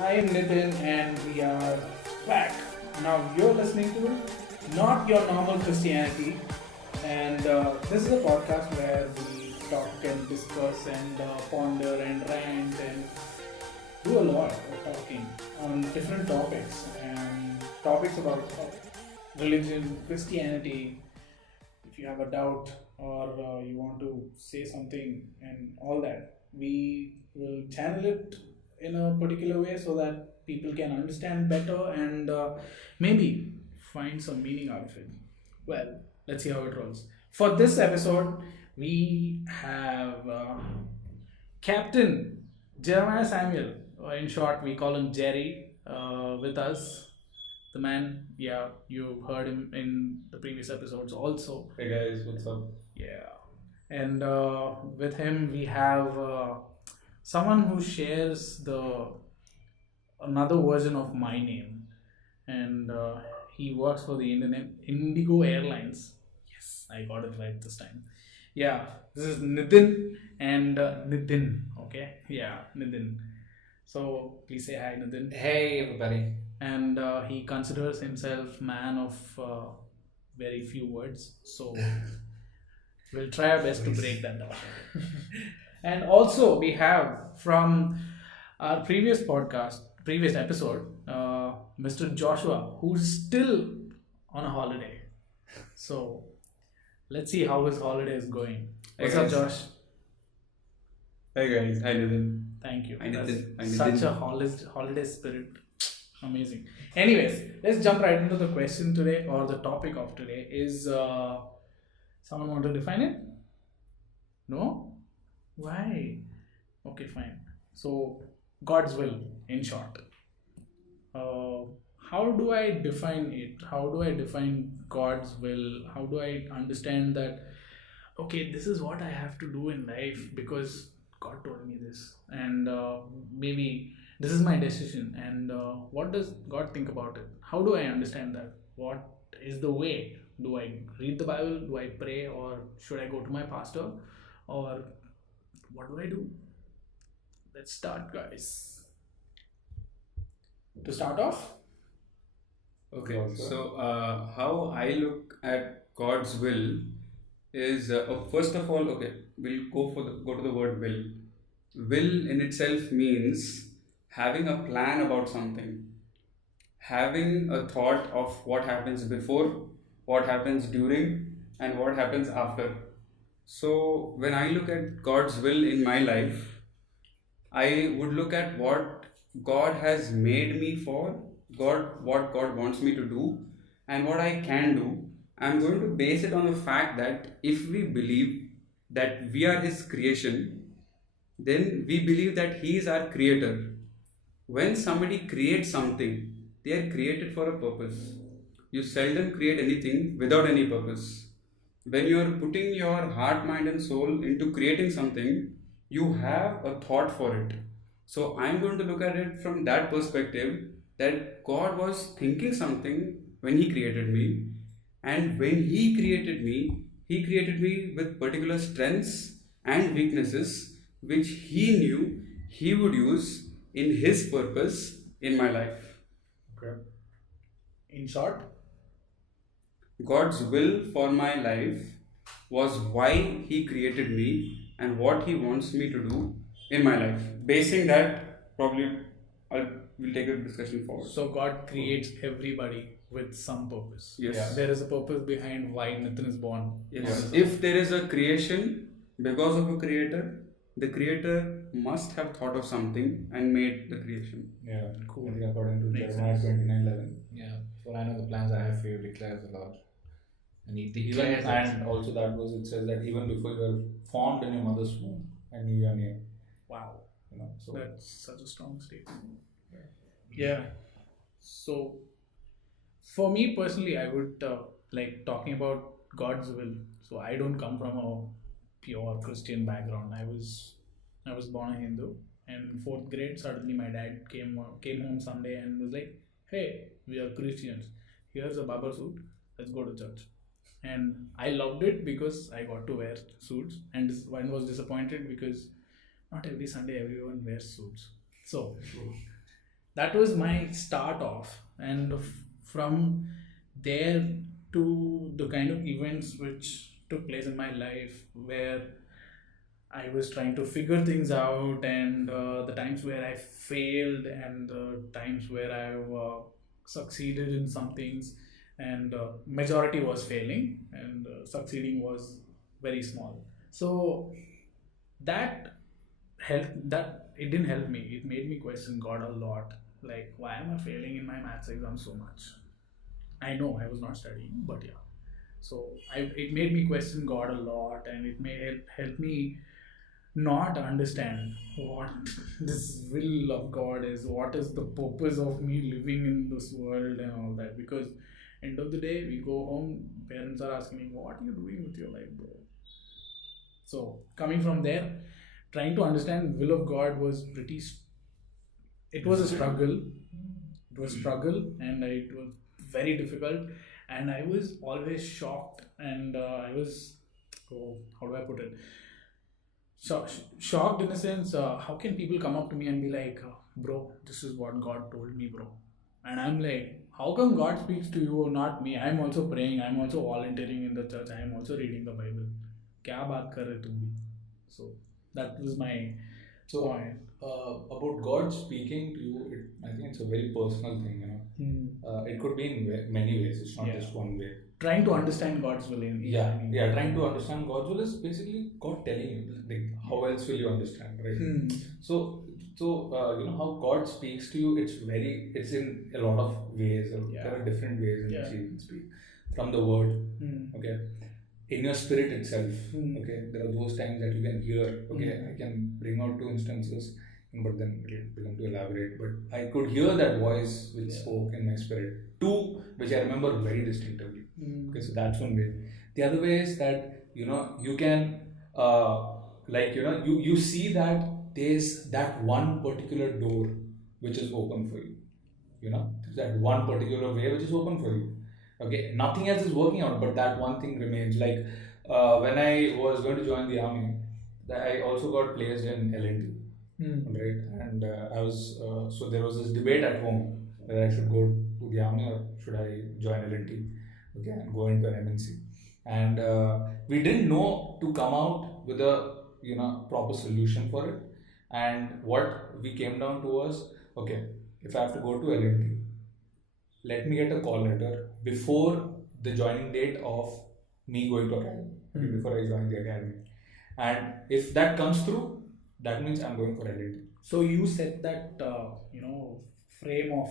I am Nithin and we are back. Now you're listening to Not Your Normal Christianity, and this is a podcast where we talk and discuss and ponder and rant and do a lot of talking on different topics and topics about religion, Christianity. If you have a doubt or you want to say something and all that, we will channel it in a particular way so that people can understand better and maybe find some meaning out of it. Well, let's see how it rolls. For this episode, we have Captain Jeremiah Samuel, or in short, we call him Jerry, with us. The man, yeah, you heard him in the previous episodes also. Hey guys, what's up? Yeah. And with him, we have someone who shares the another version of my name, and he works for the Indigo Airlines. Yes, I got it right this time. Yeah, this is Nithin and Nidhin. Okay, yeah, Nidhin. So please say hi, Nidhin. Hey everybody. And he considers himself man of very few words. So we'll try our best to break that down. And also, we have from our previous episode, Mr. Joshua, who's still on a holiday. So let's see how his holiday is going. What's up, Josh? Hey guys, hi Nidhin. Thank you. Hi, Nithin. Hi, That's Nithin. such a holiday spirit. Amazing. Anyways, let's jump right into the question today, or the topic of today is someone want to define it? No? Why? Okay, fine. So, God's will, in short. How do I define it? How do I define God's will? How do I understand that, okay, this is what I have to do in life because God told me this, and maybe this is my decision, and what does God think about it? How do I understand that? What is the way? Do I read the Bible? Do I pray? Or should I go to my pastor? Or what do I do? Let's start, guys. To start off, Okay, so how I look at God's will is first of all, okay, we'll go to the word will. Will in itself means having a plan about something, having a thought of what happens before, what happens during, and what happens after. So when I look at God's will in my life, I would look at what God has made me for, what God wants me to do, and what I can do. I'm going to base it on the fact that if we believe that we are His creation, then we believe that He is our creator. When somebody creates something, they are created for a purpose. You seldom create anything without any purpose. When you are putting your heart, mind, and soul into creating something, you have a thought for it. So I'm going to look at it from that perspective that God was thinking something when He created me, and when He created me with particular strengths and weaknesses which He knew He would use in His purpose in my life. okay. In short, God's will for my life was why He created me and what He wants me to do in my life. Basing that, probably we'll take a discussion forward. so God creates everybody with some purpose. Yes. Yeah. There is a purpose behind why Nithin is born. Yes. If there is a creation because of a creator, the creator must have thought of something and made the creation. Yeah, Cool. I think according to Makes Jeremiah sense. 29:11. Yeah, for I know the plans I have for you, declares the Lord. And he Even declares it. and also that verse it says that even before you were formed in your mother's womb, I knew your name. Wow. So That's such a strong statement. Yeah. So, for me personally, I would like talking about God's will. So I don't come from a pure Christian background. I was born a Hindu, and in fourth grade, suddenly my dad came home someday and was like, "Hey, we are Christians. Here's a barber suit. Let's go to church." And I loved it because I got to wear suits, and one was disappointed because not every Sunday everyone wears suits. So that was my start off, and from there to the kind of events which took place in my life where I was trying to figure things out, and the times where I failed, and the times where I've succeeded in some things, and majority was failing, and succeeding was very small. So that helped. That it didn't help me. It made me question God a lot. Like, why am I failing in my maths exam so much? I know I was not studying, but yeah. So it made me question God a lot, and it may help me not understand what this will of God is, what is the purpose of me living in this world and all that. Because end of the day, we go home, parents are asking me, what are you doing with your life, bro? So coming from there, trying to understand will of God was it was a struggle. It was struggle, and it was very difficult, and I was always shocked, and I was, oh, how do I put it? Shocked in a sense. How can people come up to me and be like, bro, this is what God told me, bro? And I'm like, how come God speaks to you, not me? I'm also praying, I'm also volunteering in the church, I'm also reading the Bible. क्या बात कर रहे तुम भी? So that was my point. About God speaking to you, I think it's a very personal thing, it could be in many ways, it's not just one way. Trying to understand God's will in trying to understand God's will is basically God telling you, like, how else will you understand, right? So how God speaks to you, it's in a lot of ways. There are different ways in which He can speak. From the Word, okay, in your spirit itself, okay, there are those times that you can hear, okay, I can bring out 2 instances, but then it will become too elaborate. But I could hear that voice which spoke in my spirit. 2 which I remember very distinctively. Okay, so that's one way. The other way is that you can you see that there's that one particular door which is open for you. There's that one particular way which is open for you. Okay, nothing else is working out, but that one thing remains. Like when I was going to join the army, I also got placed in L&T, right? And I was so there was this debate at home whether I should go to the army or should I join L&T, okay, and go into an MNC. And we didn't know to come out with a proper solution for it. And what we came down to was, okay, if I have to go to L&T, let me get a call letter before the joining date of me going to academy, before I join the academy. And if that comes through, that means I'm going for L&T. So you set that frame of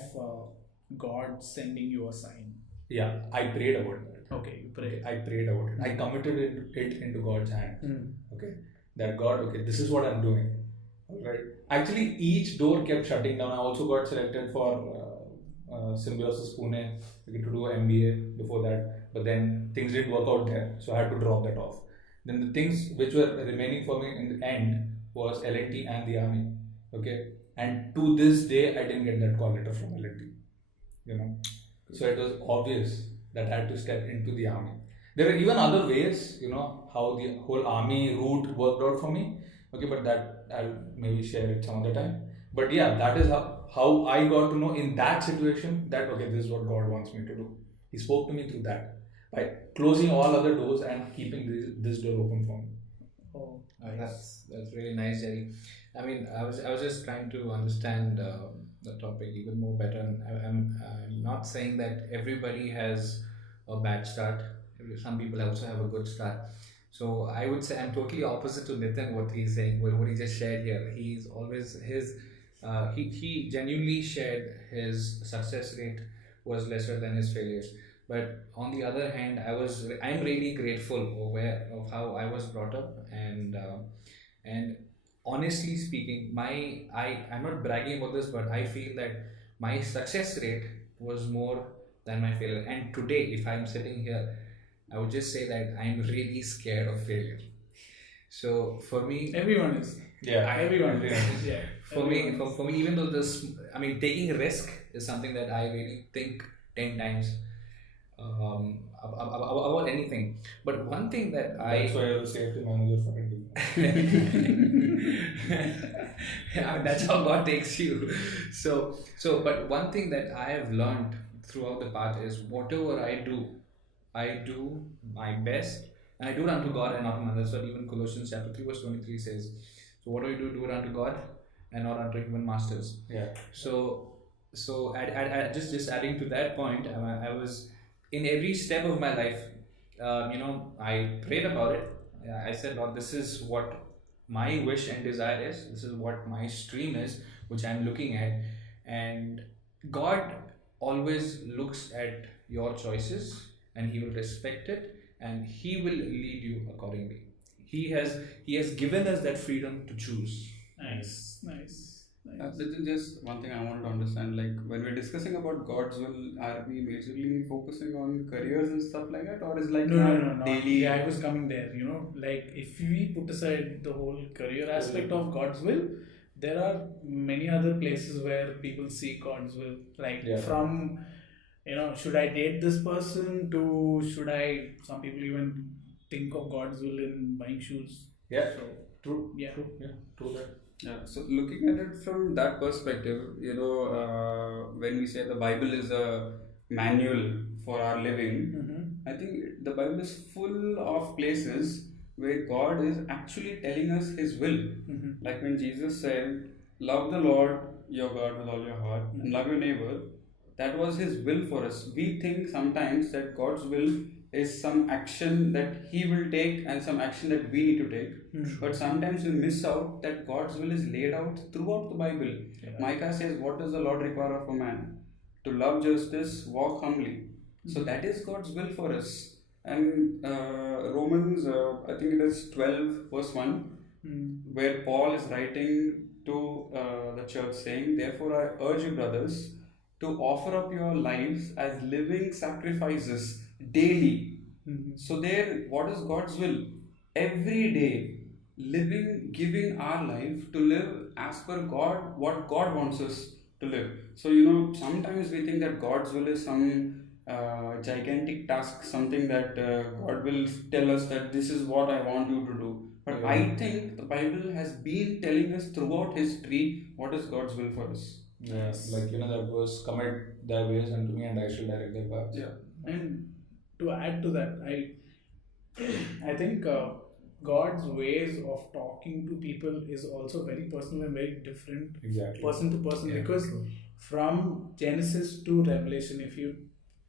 God sending you a sign. Yeah, I prayed about that. Okay, you prayed. I prayed about it. I committed it into God's hand. Okay, that God, okay, this is what I'm doing. Right. Actually, each door kept shutting down. I also got selected for Symbiosis Pune to do an MBA before that, but then things didn't work out there, so I had to drop that off. Then the things which were remaining for me in the end was L&T and the army. Okay, and to this day I didn't get that call letter from L&T. So it was obvious that I had to step into the army. There were even other ways, how the whole army route worked out for me. Okay, but that I'll maybe share it some other time. But yeah, that is how I got to know in that situation that, okay, this is what God wants me to do. He spoke to me through that, by closing all other doors and keeping this door open for me. Oh, nice. That's really nice, Jerry. I mean, I was just trying to understand the topic even more better. I'm not saying that everybody has a bad start. Some people also have a good start. So I would say I'm totally opposite to Nithin, what he's saying, what he just shared here. He's always he genuinely shared his success rate was lesser than his failures. But on the other hand, I'm really grateful aware of how I was brought up, and honestly speaking, I'm not bragging about this, but I feel that my success rate was more than my failure. And today, if I'm sitting here, I would just say that I'm really scared of failure. So for me, everyone is. Yeah, everyone is. Yeah. For me, even though taking a risk is something that I really think 10 times. about anything. But one thing that That's why you're the safety manager for India. I mean, that's how God takes you. But one thing that I have learned throughout the path is whatever I do my best, and I do it unto God and not to man. That's what even Colossians chapter 3 verse 23 says. So whatever you do it unto God and not unto human masters. Yeah. So just adding to that point, I was in every step of my life. I prayed about it. I said, Lord, this is what my wish and desire is. This is what my stream is, which I'm looking at, and God always looks at your choices, and He will respect it, and He will lead you accordingly. He has given us that freedom to choose. Nice, nice. This is just one thing I wanted to understand. Like when we're discussing about God's will, are we majorly focusing on careers and stuff like that, or is like No. daily? Yeah, I was coming there. Like if we put aside the whole career aspect of God's will, there are many other places where people see God's will. Like from, should I date this person to should I? Some people even think of God's will in buying shoes. Yeah. So, True. yeah. True that. Yeah, so looking at it from that perspective, when we say the Bible is a manual for our living, I think the Bible is full of places where God is actually telling us His will. Like when Jesus said, love the Lord your God with all your heart and love your neighbor, that was His will for us. We think sometimes that God's will is some action that He will take and some action that we need to take. But sometimes we miss out that God's will is laid out throughout the Bible. Micah says, what does the Lord require of a man? To love justice, walk humbly. So that is God's will for us. And Romans, I think it is 12 verse 1, where Paul is writing to the church saying, therefore I urge you brothers to offer up your lives as living sacrifices daily. So there, what is God's will? Every day, giving our life to live as per God, what God wants us to live. So sometimes we think that God's will is some gigantic task, something that God will tell us that this is what I want you to do. But I think the Bible has been telling us throughout history what is God's will for us. Yes, like that verse, commit thy ways unto me and I shall direct thy paths. Yeah, and to add to that, I think God's ways of talking to people is also very personal and very different, person to person. Because from Genesis to Revelation, if you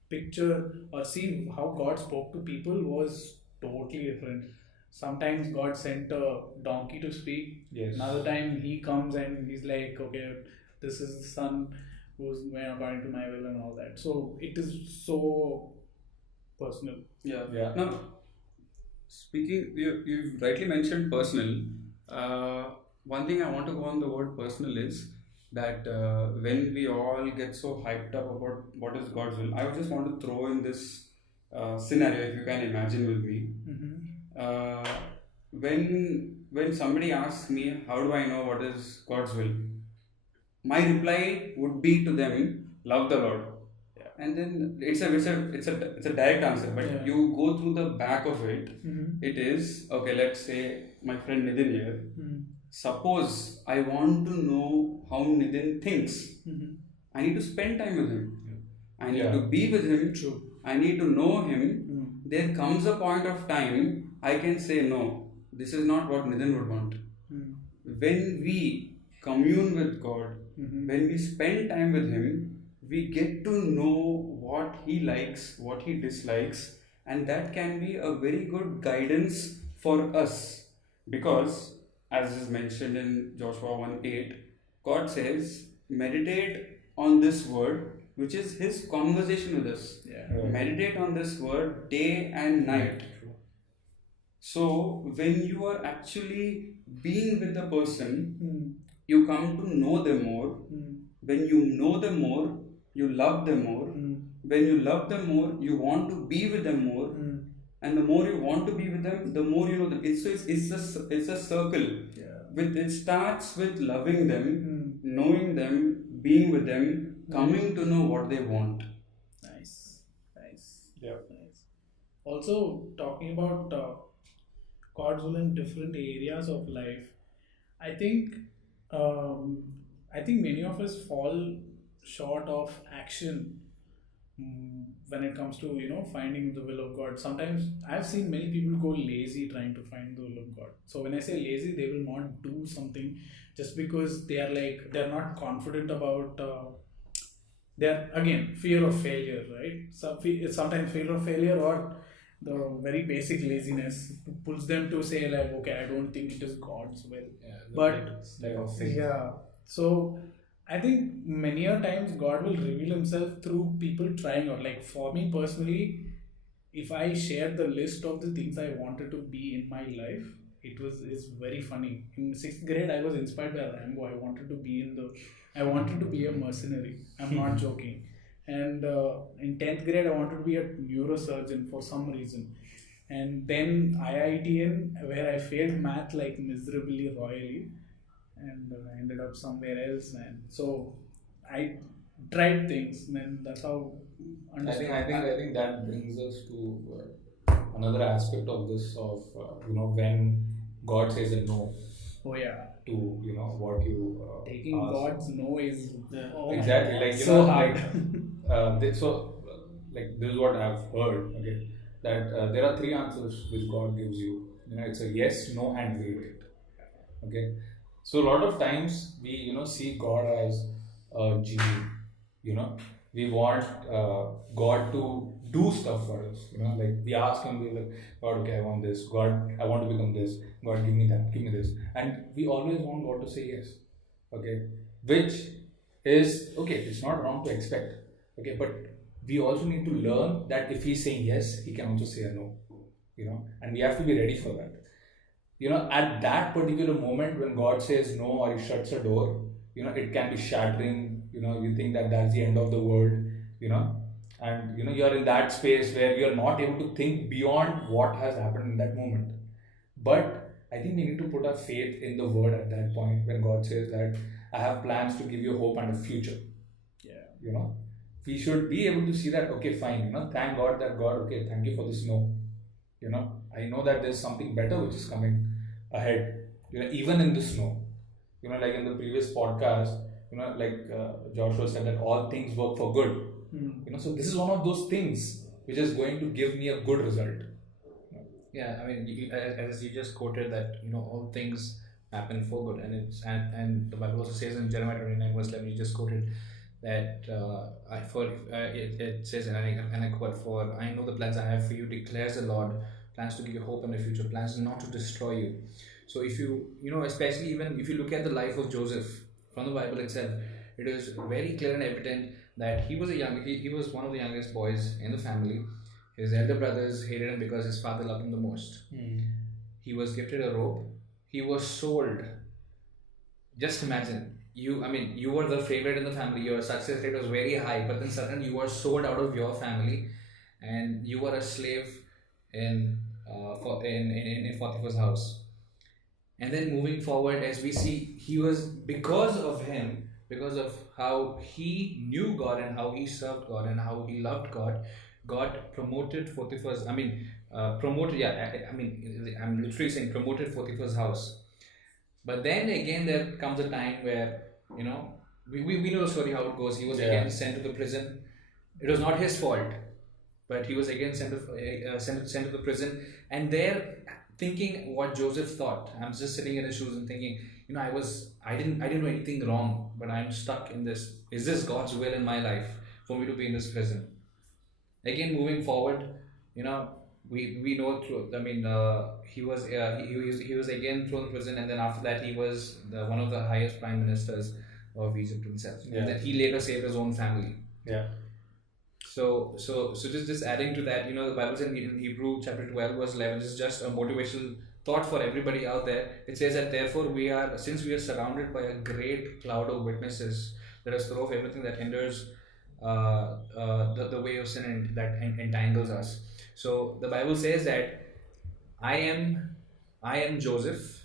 picture or see how God spoke to people, was totally different. Sometimes God sent a donkey to speak. Another time He comes and He's like, okay, this is the son who's going according to my will and all that. So it is so personal. Yeah. Now, speaking, you rightly mentioned personal. One thing I want to go on the word personal is that when we all get so hyped up about what is God's will, I just want to throw in this scenario, if you can imagine with me. When somebody asks me, how do I know what is God's will? My reply would be to them, love the Lord. And then it's a direct answer, but you go through the back of it. It is, okay, let's say my friend Nidhin here. Suppose I want to know how Nidhin thinks. I need to spend time with him. I need to be with him. I need to know him. There comes a point of time I can say, no, this is not what Nidhin would want. When we commune with God, when we spend time with Him, we get to know what He likes, what He dislikes, and that can be a very good guidance for us. Because, as is mentioned in Joshua 1:8, God says, meditate on this word, which is His conversation with us. Meditate on this word day and night. So, when you are actually being with the person, you come to know them more. When you know them more, you love them more. When you love them more, you want to be with them more. And the more you want to be with them, the more you know them. It's a circle. It starts with loving them, knowing them, being with them, coming to know what they want. Nice. Yeah. Nice. Also, talking about God's will in different areas of life, I think um, I think many of us fall short of action when it comes to finding the will of God. Sometimes I've seen many people go lazy trying to find the will of God. So when I say lazy, they will not do something just because they're not confident about. They're again fear of failure, right? Sometimes fear of failure or the very basic laziness pulls them to say like, okay, I don't think it is God's will. Yeah, But step of faith. yeah, so I think many a times God will reveal Himself through people trying out. Like for me personally, if I share the list of the things I wanted to be in my life, it's very funny. In sixth grade, I was inspired by Rambo. I wanted to be a mercenary. I'm not joking. And in 10th grade, I wanted to be a neurosurgeon for some reason. And then IITN, where I failed math like miserably royally, and I ended up somewhere else. And so I tried things, and then that's how I think that brings us to another aspect of this of when God says a no Oh yeah, to what you taking ask. God's no is oh my Exactly, God, like so hard. like this is what I've heard. Okay, that there are three answers which God gives you. It's a yes, no, and wait. Okay, so a lot of times we see God as a genie. We want God to do stuff for us. Like we ask Him, we're like, God, okay, I want this. God, I want to become this. God, give me that. Give me this. And we always want God to say yes. Okay, which is okay. It's not wrong to expect. Okay, but we also need to learn that if He's saying yes, He can also say a no. And we have to be ready for that. At that particular moment when God says no or He shuts a door, it can be shattering. You think that that's the end of the world, and you're in that space where you're not able to think beyond what has happened in that moment. But I think we need to put our faith in the word at that point when God says that I have plans to give you hope and a future. Yeah. We should be able to see that, okay, fine, thank God that God, okay, thank you for this no. I know that there's something better which is coming ahead, even in this no. Like in the previous podcast, like Joshua said that all things work for good. So this is one of those things which is going to give me a good result. Yeah, I mean, as you just quoted that, all things happen for good, and and the Bible also says in Jeremiah 29 verse 11, you just quoted that it says, and I quote, "For I know the plans I have for you, declares the Lord, plans to give you hope and a future, plans not to destroy you." So if especially even if you look at the life of Joseph from the Bible itself, it is very clear and evident that he was one of the youngest boys in the family. His elder brothers hated him because his father loved him the most. He was gifted a robe. He was sold. Just imagine, you were the favorite in the family. Your success rate was very high, but then suddenly you were sold out of your family, and you were a slave in Potiphar's house. And then moving forward, as we see, he was because of how he knew God and how he served God and how he loved God. God promoted Potiphar's. Promoted. Yeah, I'm literally saying promoted Potiphar's house. But then again, there comes a time where we know the story how it goes. He was again sent to the prison. It was not his fault, but he was again sent to the prison. And there, thinking what Joseph thought, I'm just sitting in his shoes and thinking, I didn't do anything wrong, but I'm stuck in this. Is this God's will in my life for me to be in this prison? Again, moving forward, we know through. He was again thrown in prison, and then after that he was one of the highest prime ministers of Egypt himself. And then he later saved his own family. Yeah. So just adding to that, the Bible says in Hebrew chapter 12 verse 11, this is just a motivational thought for everybody out there. It says that therefore since we are surrounded by a great cloud of witnesses, let us throw off everything that hinders the way of sin and that entangles us. So the Bible says that I am Joseph,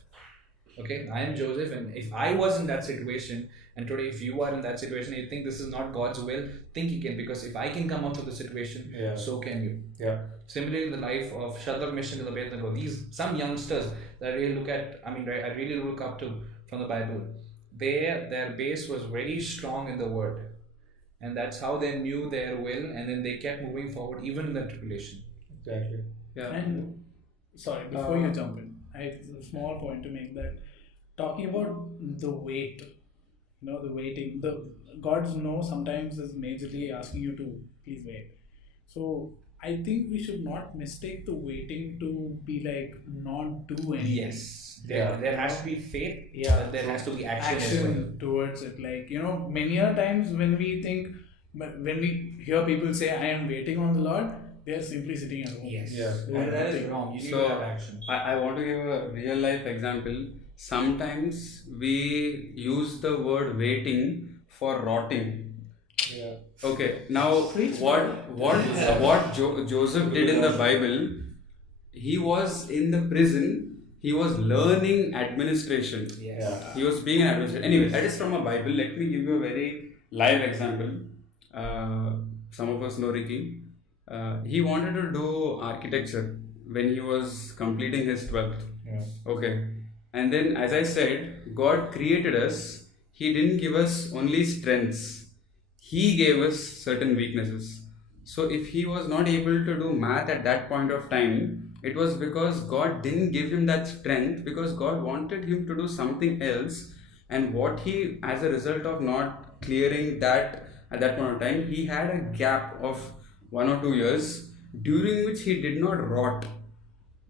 Okay, I am Joseph, and if I was in that situation, and today if you are in that situation, and you think this is not God's will, think again, because if I can come out of the situation, so can you. Yeah. Similarly, in the life of Shadrach, Meshach, and Abednego, these some youngsters that I really look at, I really look up to from the Bible. Their base was very strong in the Word, and that's how they knew their will, and then they kept moving forward even in the tribulation. Exactly. Yeah. And sorry, before you jump in, I have a small point to make, that talking about the wait, the waiting, the God's no sometimes is majorly asking you to please wait. So I think we should not mistake the waiting to be like not do anything. Yes, there has to be faith. Yeah, there has to be action as well. towards it. Like, many a times when we hear people say, "I am waiting on the Lord," they are simply sitting at home. Yes, Yeah. and that is wrong. You need to have action. I want to give a real life example. Sometimes we use the word waiting for rotting. Yeah. Okay, now what Joseph did in the Bible, he was in the prison, he was learning administration. Yes. Yeah. He was being an administrator. Anyway, that is from a Bible. Let me give you a very live example. Some of us know Ricky. He wanted to do architecture when he was completing his 12th. Yeah. Okay. And then, as I said, God created us. He didn't give us only strengths. He gave us certain weaknesses. So if he was not able to do math at that point of time, it was because God didn't give him that strength, because God wanted him to do something else. And what he, as a result of not clearing that at that point of time, he had a gap of 1 or 2 years during which he did not rot.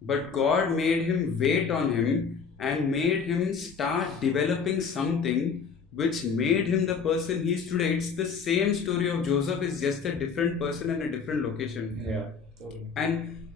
But God made him wait on him and made him start developing something which made him the person he is today. It's the same story of Joseph, is just a different person and a different location. Yeah. Totally. And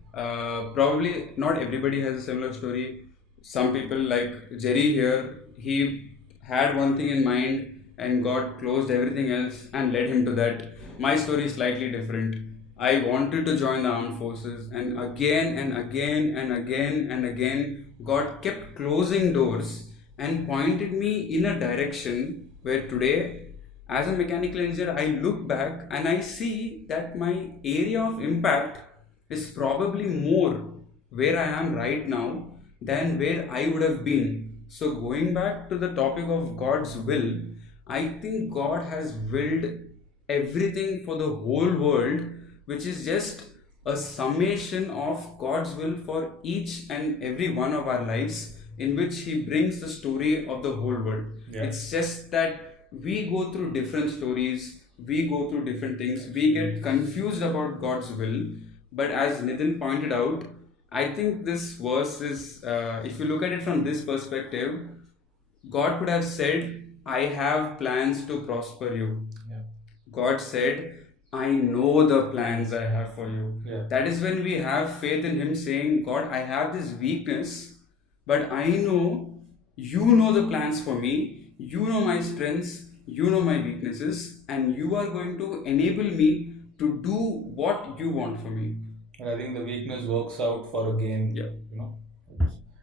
probably not everybody has a similar story. Some people like Jerry here, he had one thing in mind and God closed everything else and led him to that. My story is slightly different. I wanted to join the armed forces, and again and again and again and again, God kept closing doors and pointed me in a direction where today, as a mechanical engineer, I look back and I see that my area of impact is probably more where I am right now than where I would have been. So going back to the topic of God's will, I think God has willed everything for the whole world, which is just a summation of God's will for each and every one of our lives, in which He brings the story of the whole world. Yeah. It's just that we go through different stories, we go through different things, we get confused about God's will. But as Nithin pointed out, I think this verse is, if you look at it from this perspective, God could have said, I have plans to prosper you. Yeah. God said, I know the plans I have for you. Yeah. That is when we have faith in Him, saying, God, I have this weakness, but I know you know the plans for me, you know my strengths, you know my weaknesses, and you are going to enable me to do what you want for me. And I think the weakness works out for a gain. Yeah.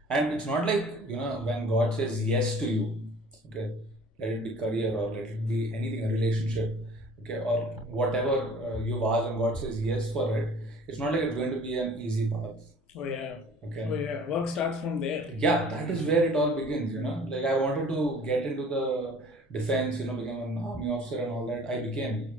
And it's not like, when God says yes to you, okay, let it be career or let it be anything, a relationship, okay, or whatever you've asked and God says yes for it, it's not like it's going to be an easy path. Oh yeah. Okay. Oh yeah. Work starts from there. Yeah, that is where it all begins, Like I wanted to get into the defense, become an army officer and all that. I became,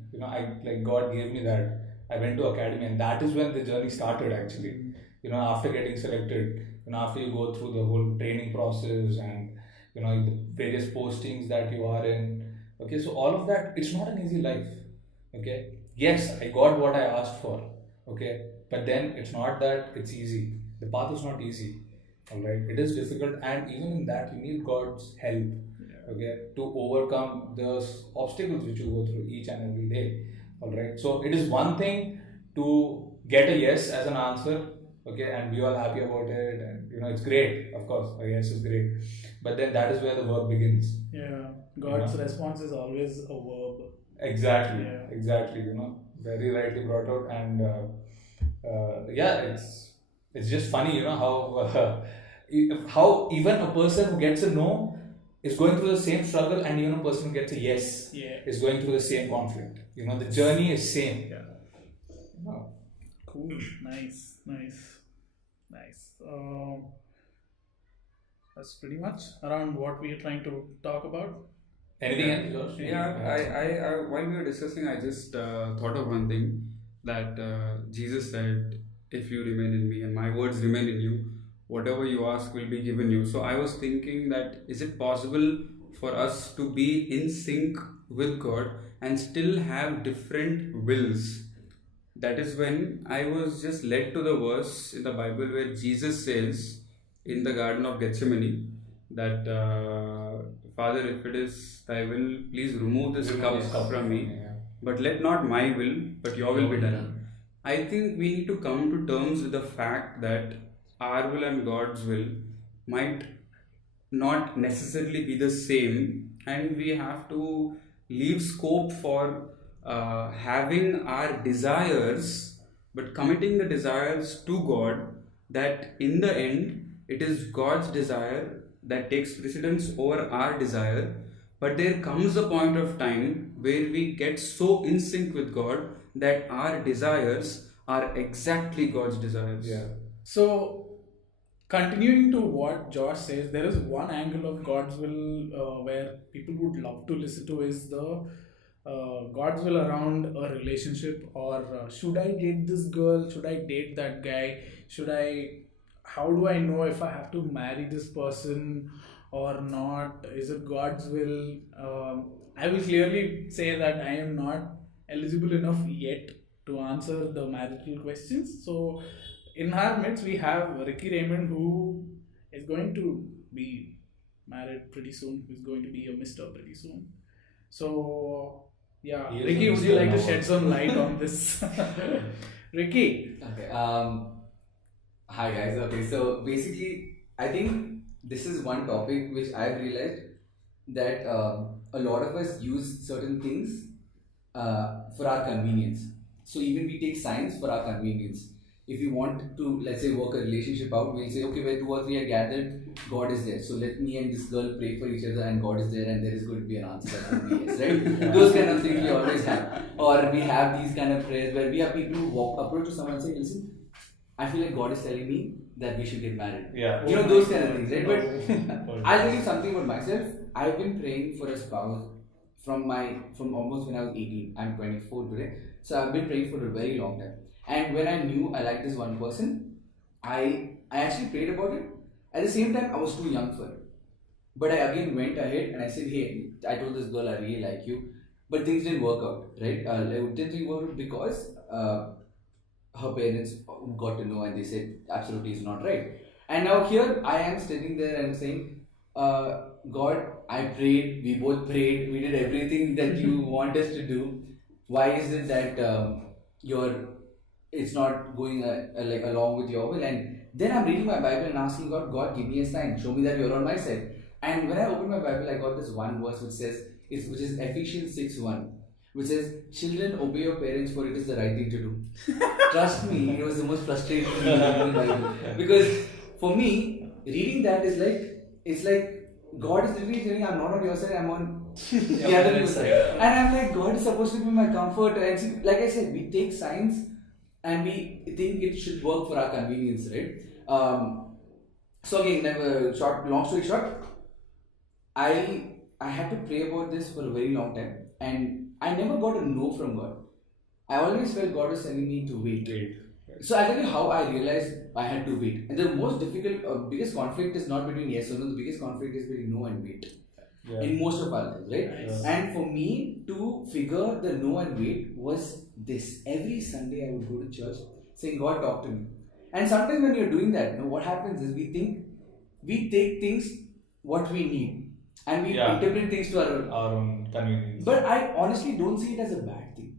God gave me that. I went to academy, and that is when the journey started actually. After getting selected, after you go through the whole training process and, the various postings that you are in. Okay, so all of that, it's not an easy life. Okay, yes, I got what I asked for. Okay, but then it's not that it's easy. The path is not easy. All right, it is difficult, and even in that, you need God's help. Okay, to overcome the obstacles which you go through each and every day. All right, so it is one thing to get a yes as an answer. Okay, and we all happy about it, and it's great. Of course, a yes is great, but then that is where the work begins. Yeah, God's response is always a verb. Exactly, Yeah. exactly. Very rightly brought out, and it's just funny, how how even a person who gets a no is going through the same struggle, and even a person who gets a yes is going through the same conflict. The journey is same. Yeah. Wow. Cool. Nice. That's pretty much around what we are trying to talk about. Anything else, Josh? I while we were discussing, I just thought of one thing that Jesus said, "If you remain in me and my words remain in you, whatever you ask will be given you." So I was thinking that is it possible for us to be in sync with God and still have different wills? That is when I was just led to the verse in the Bible where Jesus says in the Garden of Gethsemane that Father, if it is thy will, please remove this cup from me. But let not my will, but your will be done. I think we need to come to terms with the fact that our will and God's will might not necessarily be the same, and we have to leave scope for having our desires, but committing the desires to God, that in the end it is God's desire that takes precedence over our desire. But there comes a point of time where we get so in sync with God that our desires are exactly God's desires. So, continuing to what Josh says, there is one angle of God's will where people would love to listen to is the God's will around a relationship, or should I date this girl? Should I date that guy? How do I know if I have to marry this person or not? Is it God's will? I will clearly say that I am not eligible enough yet to answer the marital questions. So, in our midst, we have Ricky Raymond, who is going to be married pretty soon, who's going to be a Mister pretty soon. So, yeah, Ricky, would you like to shed some light on this? Ricky. Okay. Hi guys. Okay, so basically, I think this is one topic which I've realized that a lot of us use certain things for our convenience. So even we take signs for our convenience. If we want to, let's say, work a relationship out, we'll say, okay, where two or three are gathered, God is there. So let me and this girl pray for each other, and God is there, and there is going to be an answer that will be yes, right? Those kind of things we always have. Or we have these kind of prayers where we have people who approach to someone and say, listen, I feel like God is telling me that we should get married. Those kind of things, right? But I'll tell you something about myself. I've been praying for a spouse from almost when I was 18. I'm 24 today. So I've been praying for a very long time. And when I knew I liked this one person, I actually prayed about it. At the same time, I was too young for it. But I again went ahead and I said, hey, I told this girl I really like you. But things didn't work out, right? It didn't work out because her parents got to know and they said, absolutely is not right. And now here I am sitting there and saying, God, I prayed, we both prayed, we did everything that you want us to do. Why is it that it's not going like along with your will? And then I'm reading my Bible and asking God, give me a sign, show me that you're on my side. And when I opened my Bible, I got this one verse which is Ephesians 6:1, which says, children, obey your parents, for it is the right thing to do. Trust me, it was the most frustrating thing in the Bible. Because for me, reading that is it's like God is literally telling, I'm not on your side, I'm on the other people's side. And I'm like, God is supposed to be my comfort. And see, like I said, we take signs and we think it should work for our convenience, right? So again, long story short, I had to pray about this for a very long time, and I never got a no from God. I always felt God was telling me to wait. So I'll tell you how I realized I had to wait. And the most difficult, biggest conflict is not between yes or no. The biggest conflict is between no and wait. In most of our lives, right? Nice. And for me to figure the no and wait was this. Every Sunday I would go to church saying, God, talk to me. And sometimes when you're doing that, what happens is we take things what we need and we interpret things to our own convenience. But I honestly don't see it as a bad thing.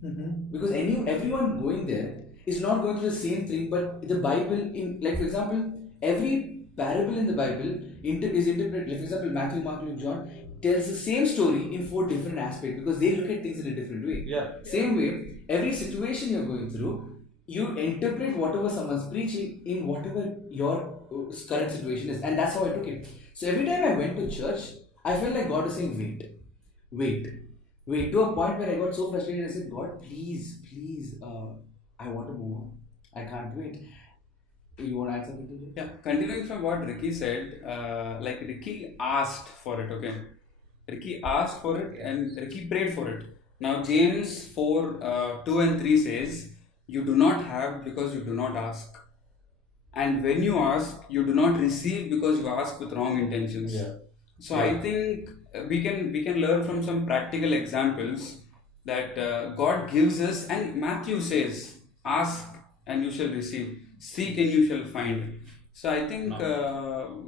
Because everyone going there is not going through the same thing, but the Bible, for example, every parable in the Bible is interpreted. Like for example, Matthew, Mark, Luke, John tells the same story in 4 different aspects because they look at things in a different way. Same way, every situation you're going through, you interpret whatever someone's preaching in whatever your current situation is, and that's how I took it. So every time I went to church, I felt like God was saying, wait, wait, to a point where I got so frustrated. I said, God, please, I want to move on. I can't wait. You want to add something to this? Yeah, continuing from what Ricky said, like Ricky asked for it, okay? Ricky asked for it and Ricky prayed for it. Now, James 4 2 and 3 says, you do not have because you do not ask. And when you ask, you do not receive because you ask with wrong intentions. Yeah. So I think we can learn from some practical examples that God gives us, and Matthew says, "Ask and you shall receive; seek and you shall find." So I think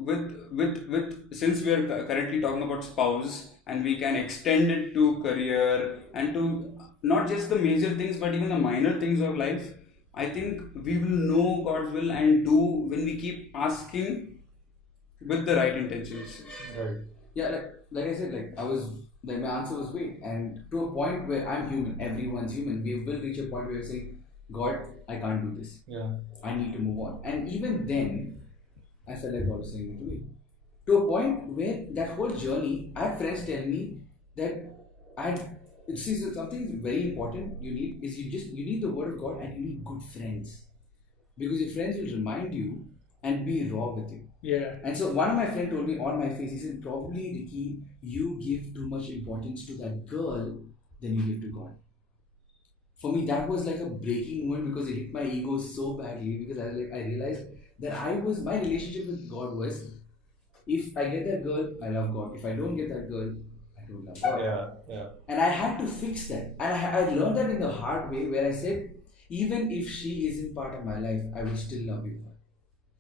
with since we are currently talking about spouse, and we can extend it to career and to not just the major things but even the minor things of life. I think we will know God's will and do when we keep asking with the right intentions. Right. Yeah, like I said, like my answer was wait, and to a point where I'm human, everyone's human. We will reach a point where we're saying, God, I can't do this. Yeah. I need to move on. And even then, I felt like God was saying it to me. To a point where that whole journey, I had friends tell me that see, so something very important you need is you need the word of God, and you need good friends, because your friends will remind you and be raw with you. Yeah. And so one of my friends told me on my face, he said, probably Ricky, you give too much importance to that girl than you give to God. For me, that was like a breaking moment because it hit my ego so badly, because I realized that my relationship with God was, if I get that girl, I love God. If I don't get that girl, I don't love God. Yeah. And I had to fix that. And I learned that in the hard way, where I said, even if she isn't part of my life, I will still love you.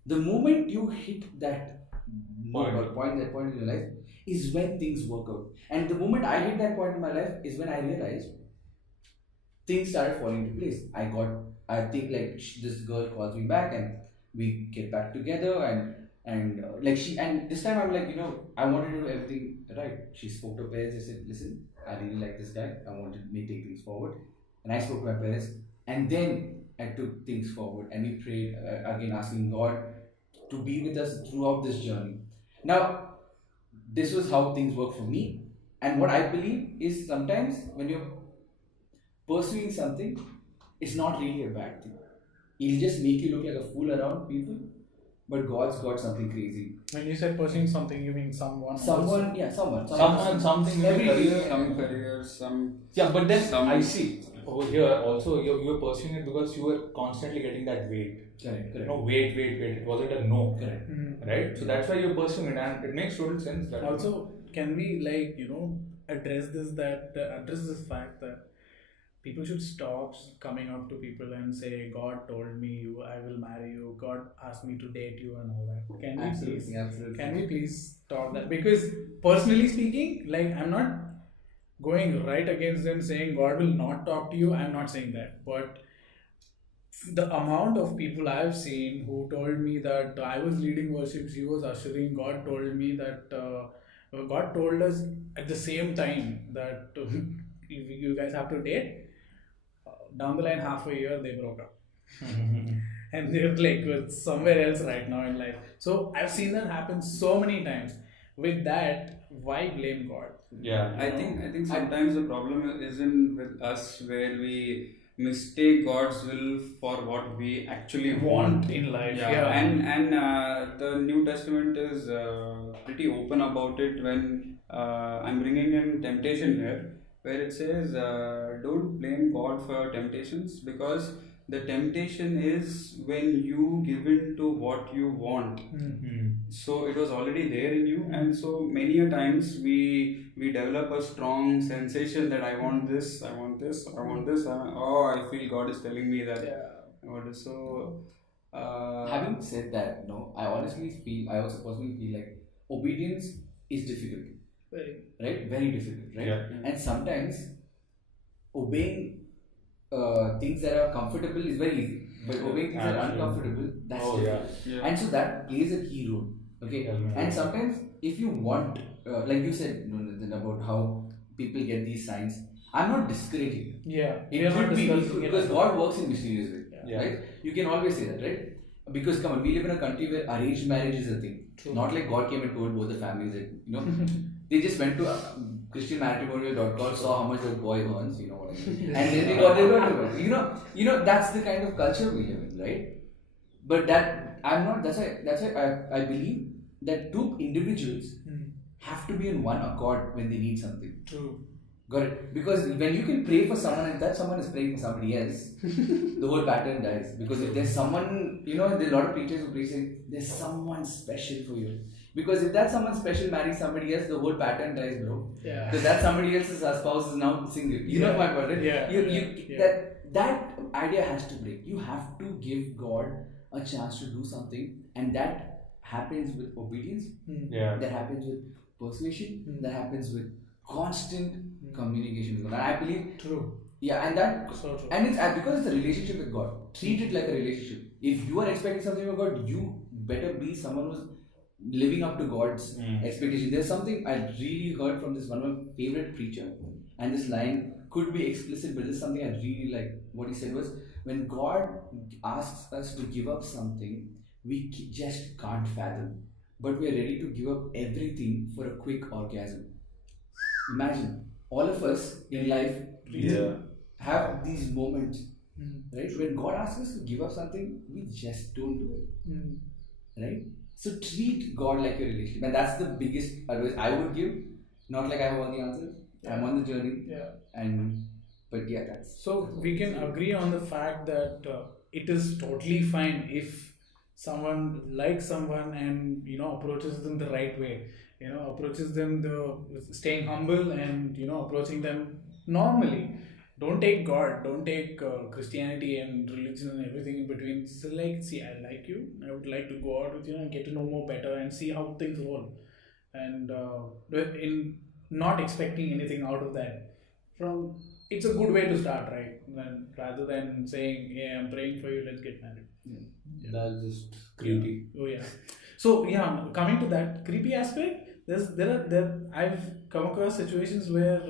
The moment you hit that point in your life is when things work out. And the moment I hit that point in my life is when I realized things started falling into place. I think like this girl calls me back and we get back together, and this time I'm like, I wanted to do everything right. She spoke to her parents and said, listen, I really like this guy. I wanted me to take things forward. And I spoke to my parents, and then I took things forward, and we prayed again, asking God to be with us throughout this journey. Now, this was how things work for me. And what I believe is sometimes when you're pursuing something, it's not really a bad thing. It'll just make you look like a fool around people, but God's got something crazy. When you said pursuing something, you mean someone? Someone, something. Every day. Some careers, some. Yeah, but then some, I see over here also you're pursuing it because you were constantly getting that weight. Correct. No, wait. It wasn't a no. Correct. Right? So that's why you're pursuing it, and it makes total sense. That Also, can we address this fact that people should stop coming up to people and say, God told me I will marry you, God asked me to date you and all that. Can we please stop that? Because personally speaking, like, I'm not going right against them saying God will not talk to you. I'm not saying that. But the amount of people I've seen who told me that I was leading worship, she was ushering, God told me that God told us at the same time that you guys have to date. Down the line, half a year, they broke up. And they're like with somewhere else right now in life. So I've seen that happen so many times. With that, why blame God? Yeah. I think sometimes the problem isn't with us, where we mistake God's will for what we actually want in life. Yeah. And the New Testament is pretty open about it when I'm bringing in temptation here, where it says don't blame God for temptations, because the temptation is when you give in to what you want. So it was already there in you, and so many a times we develop a strong sensation that I want this. I feel God is telling me that I want this. So having said that, no, I also personally feel like obedience is difficult. Right? Very difficult, right? Yeah. And sometimes obeying things that are comfortable is very easy, but obeying things that are uncomfortable, that's difficult. Yeah. And so that plays a key role. Okay, and sometimes if you want, like you said, Nithin, about how people get these signs, I'm not discouraging. Yeah, It could be because God works in mysterious ways, Yeah. right? You can always say that, right? because come on, we live in a country where arranged marriage is a thing. True. Not like God came and told both the families that, they just went to christianmatrimonial.com, saw how much the boy earns, you know what I mean, and then they got it. You know, that's the kind of culture we live in, right? But that's why I believe that two individuals have to be in one accord when they need something. True. Got it? Because when you can pray for someone and that someone is praying for somebody else, the whole pattern dies. Because if there's someone, there are a lot of preachers who preach saying, there's someone special for you. Because if that someone special marries somebody else, the whole pattern dies, bro. Yeah. Because that somebody else's spouse is now single. You know my point, right? Yeah. That idea has to break. You have to give God a chance to do something, and that happens with obedience. That happens with persuasion. That happens with constant communication with God. And I believe. True. Yeah, and that. So true. And it's because it's a relationship with God. Treat it like a relationship. If you are expecting something from God, you better be someone who's living up to God's expectation. There's something I really heard from this one of my favorite preacher, and this line could be explicit, but this is something I really like. What he said was, when God asks us to give up something, we just can't fathom, but we are ready to give up everything for a quick orgasm. Imagine, all of us in life have these moments, right? When God asks us to give up something, we just don't do it, right? So treat God like your relationship, and that's the biggest advice I would give. Not like I have all the answers. I'm on the journey, but yeah, that's so we can agree on the fact that it is totally fine if someone likes someone and approaches them the right way. Approaches them staying humble and approaching them normally. Don't take God, don't take Christianity and religion and everything in between. So see, I like you. I would like to go out with you and get to know more better and see how things roll. And in not expecting anything out of that. It's a good way to start, right? Rather than saying, "Yeah, I'm praying for you. Let's get married." That's just creepy. Oh yeah. So coming to that creepy aspect, I've come across situations where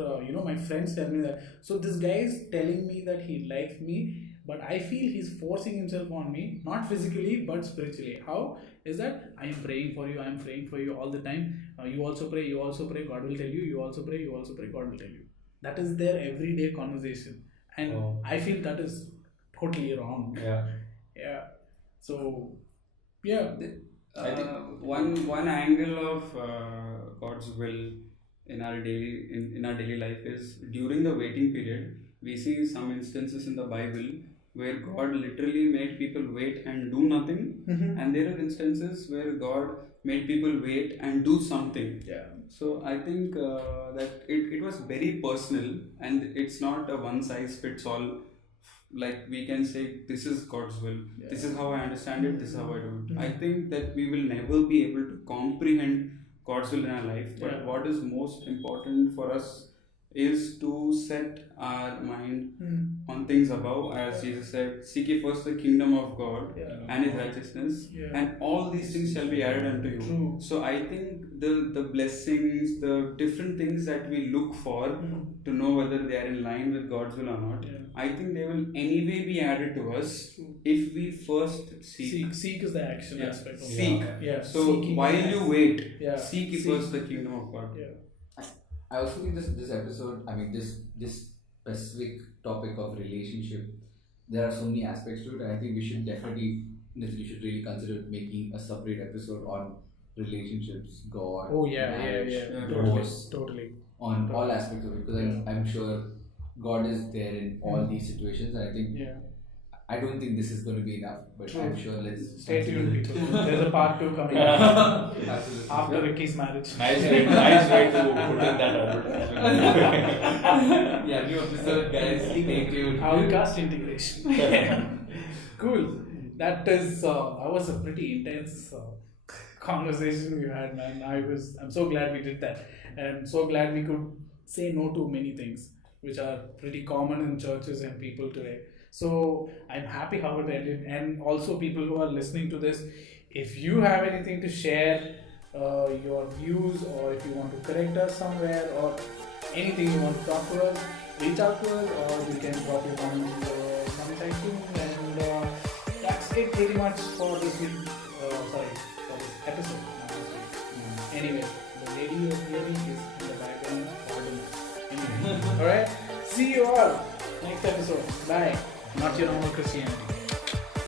my friends tell me that. So this guy is telling me that he likes me, but I feel he's forcing himself on me, not physically but spiritually. How is that? I am praying for you. I am praying for you all the time. You also pray. You also pray. God will tell you. You also pray. You also pray. God will tell you. That is their everyday conversation, and I feel that is totally wrong. Yeah. So, yeah. I think one angle of God's will in our daily life is during the waiting period. We see some instances in the Bible where God literally made people wait and do nothing, and there are instances where God made people wait and do something. Yeah. So I think that it was very personal, and it's not a one size fits all. Like we can say, this is God's will. Yeah. This is how I understand it. This is how I do it. I think that we will never be able to comprehend God's will in our life. But what is most important for us is to set our mind on things above, as Jesus said, seek ye first the kingdom of God and His righteousness, and all these things shall be added unto you. True. So I think the blessings, the different things that we look for to know whether they are in line with God's will or not, I think they will anyway be added to us if we first seek. Seek is the action aspect of seek. Yeah. So Seeking while you wait, seek ye Seek. first the kingdom of God. I also think this episode, this specific topic of relationship, there are so many aspects to it. I think we should definitely, Nithin, you should really consider making a separate episode on relationships, God, marriage, divorce, totally. on all aspects of it. Because I'm sure God is there in all these situations. And I think I don't think this is going to be enough, but I'm sure let's stay tuned, people. There's a part 2 coming after Ricky's marriage. Nice way to put in that advertisement. New episode, guys. Stay tuned. Outcast integration. Cool. That was a pretty intense conversation we had, man. I'm so glad we did that, and so glad we could say no to many things which are pretty common in churches and people today. So I'm happy how it ended, and also people who are listening to this, if you have anything to share, your views, or if you want to correct us somewhere, or anything you want to talk to us, reach out to us, or you can drop your comment in the comment section. And that's it pretty much for this week. For this episode. Not this week. Anyway, the lady you're hearing is in the background. Pardon. Anyway, alright. See you all next episode. Bye. Not your normal Christianity.